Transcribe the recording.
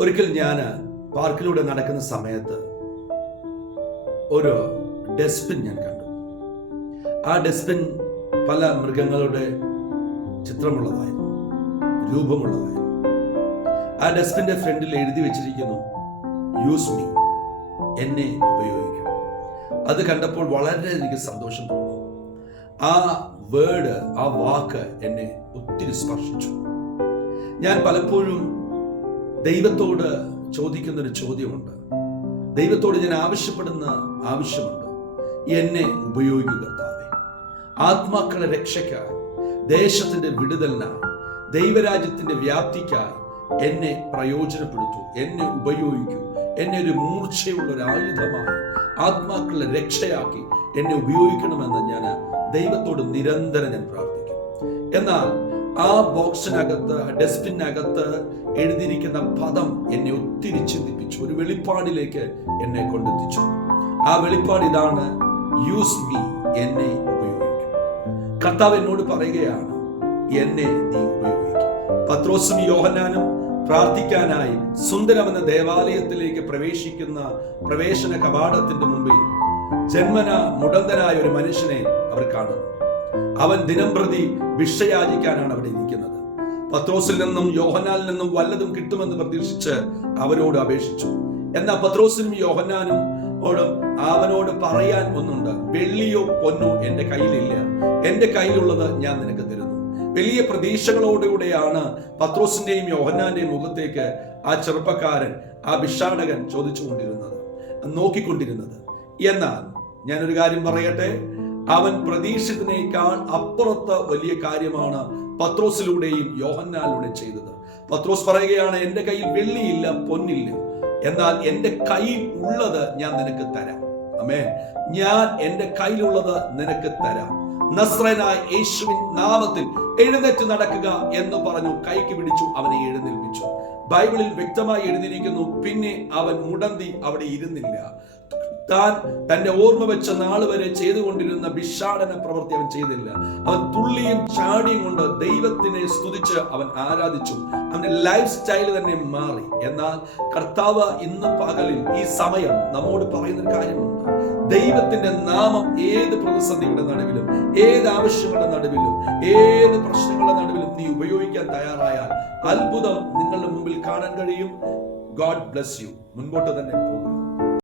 ഒരിക്കൽ ഞാൻ പാർക്കിലൂടെ നടക്കുന്ന സമയത്ത് ഒരു ഡസ്റ്റ്ബിൻ ഞാൻ കണ്ടു. ആ ഡസ്റ്റ്ബിൻ പല മൃഗങ്ങളുടെ ചിത്രമുള്ളതായിരുന്നു രൂപമുള്ളതായിരുന്നു. ആ ഡസ്റ്റ്ബിന്റെ ഫ്രണ്ടിൽ എഴുതി വെച്ചിരിക്കുന്നു യൂസ് മീ എന്നെ ഉപയോഗിക്കും. അത് കണ്ടപ്പോൾ വളരെ എനിക്ക് സന്തോഷം തോന്നി. ആ വേർഡ് ആ വാക്ക് എന്നെ ഒത്തിരി സ്പർശിച്ചു. ഞാൻ പലപ്പോഴും ദൈവത്തോട് ചോദിക്കുന്ന ഒരു ചോദ്യമുണ്ട്. ദൈവത്തോട് ഞാൻ ആവശ്യപ്പെടുന്ന ആവശ്യമുണ്ട്. എന്നെ ഉപയോഗിക്കുക കർത്താവേ. ആത്മാക്കളെ രക്ഷയ്ക്കായി ദേശത്തിന്റെ വിടുതലിനായി ദൈവരാജ്യത്തിന്റെ വ്യാപ്തിക്കായി എന്നെ പ്രയോജനപ്പെടുത്തൂ എന്നെ ഉപയോഗിക്കൂ എന്നെ ഒരു മൂർച്ചയുള്ള ഒരു ആയുധമായി ആത്മാക്കളെ രക്ഷയാക്കി എന്നെ ഉപയോഗിക്കണമെന്ന് ഞാൻ ദൈവത്തോട് നിരന്തരം ഞാൻ പ്രാർത്ഥിക്കും എന്നാൽ ആ ബോക്സിനകത്ത് ഡസ്റ്റ്ബിനകത്ത് എഴുതിയിരിക്കുന്ന പദം എന്നെ ഒത്തിരി ചിന്തിപ്പിച്ചു. ഒരു വെളിപ്പാടിലേക്ക് എന്നെ കൊണ്ടെത്തിച്ചു. ആ വെളിപ്പാട് ഇതാണ് യൂസ് മീ എന്നെ ഉപയോഗിക്കും. കർത്താവ് എന്നോട് പറയുകയാണ് എന്നെ നീ ഉപയോഗിക്കും. പത്രോസും യോഹനാനും പ്രാർത്ഥിക്കാനായി സുന്ദരമെന്ന ദേവാലയത്തിലേക്ക് പ്രവേശിക്കുന്ന പ്രവേശന കവാടത്തിന്റെ മുമ്പിൽ ജന്മന മുടന്തനായ ഒരു മനുഷ്യനെ അവർ കാണുന്നു. അവൻ ദിനം പ്രതി ഭിക്ഷയാചിക്കാനാണ് അവിടെ ഇരിക്കുന്നത്. പത്രോസിൽ നിന്നും യോഹനാലിൽ നിന്നും വല്ലതും കിട്ടുമെന്ന് പ്രതീക്ഷിച്ച് അവരോട് അപേക്ഷിച്ചു. എന്നാൽ പത്രോസിനും യോഹനാനും അവനോട് പറയാൻ ഒന്നുണ്ട്. വെള്ളിയോ പൊന്നോ എന്റെ കയ്യിലില്ല. എന്റെ കയ്യിലുള്ളത് ഞാൻ നിനക്ക് തരുന്നു. വലിയ പ്രതീക്ഷകളോടുകൂടെയാണ് പത്രോസിന്റെയും യോഹന്നാന്റെയും മുഖത്തേക്ക് ആ ചെറുപ്പക്കാരൻ ആ ഭിക്ഷാടകൻ ചോദിച്ചുകൊണ്ടിരുന്നത് നോക്കിക്കൊണ്ടിരുന്നത്. എന്നാൽ ഞാനൊരു കാര്യം പറയട്ടെ? അവൻ പ്രതീക്ഷിച്ചതിനേക്കാൾ അപ്പുറത്ത് വലിയ കാര്യമാണ് പത്രോസിലൂടെയും യോഹന്നാലൂടെ ചെയ്തത്. പത്രോസ് പറയുകയാണ് എന്റെ കയ്യിൽ വെള്ളിയില്ല പൊന്നില്ല. എന്നാൽ എന്റെ കയ്യിൽ ഉള്ളത് ഞാൻ നിനക്ക് തരാം. അമേ ഞാൻ എന്റെ കയ്യിലുള്ളത് നിനക്ക് തരാം. നസ്രനായ യേശുവിൻ നാമത്തിൽ എഴുന്നേറ്റ് നടക്കുക എന്ന് പറഞ്ഞു കൈക്ക് പിടിച്ചു അവനെ എഴുന്നേൽപ്പിച്ചു. ബൈബിളിൽ വ്യക്തമായി എഴുതിയിരിക്കുന്നു പിന്നെ അവൻ മുടന്തി അവിടെ ഇരുന്നില്ല. താൻ തന്റെ ഓർമ്മ വെച്ച നാൾ വരെ ചെയ്തുകൊണ്ടിരുന്ന ഭിഷാടന പ്രവൃത്തി അവൻ ചെയ്തില്ല. അവൻ തുള്ളിയും ചാടിയും കൊണ്ട് ദൈവത്തിനെ സ്തുതിച്ച് അവൻ ആരാധിച്ചു. അവന്റെ ലൈഫ് സ്റ്റൈൽ തന്നെ മാറി. എന്നാൽ കർത്താവ് ഇന്ന് പകലിൽ ഈ സമയം നമ്മോട് പറയുന്ന കാര്യമുണ്ട്. ദൈവത്തിന്റെ നാമം ഏത് പ്രതിസന്ധിയുടെ നടുവിലും ഏത് ആവശ്യങ്ങളുടെ നടുവിലും ഏത് പ്രശ്നങ്ങളുടെ നടുവിലും നീ ഉപയോഗിക്കാൻ തയ്യാറായാൽ അത്ഭുതം നിങ്ങളുടെ മുമ്പിൽ കാണാൻ കഴിയും. ഗോഡ് ബ്ലസ് യു മുൻപോട്ട് തന്നെ പോകുക.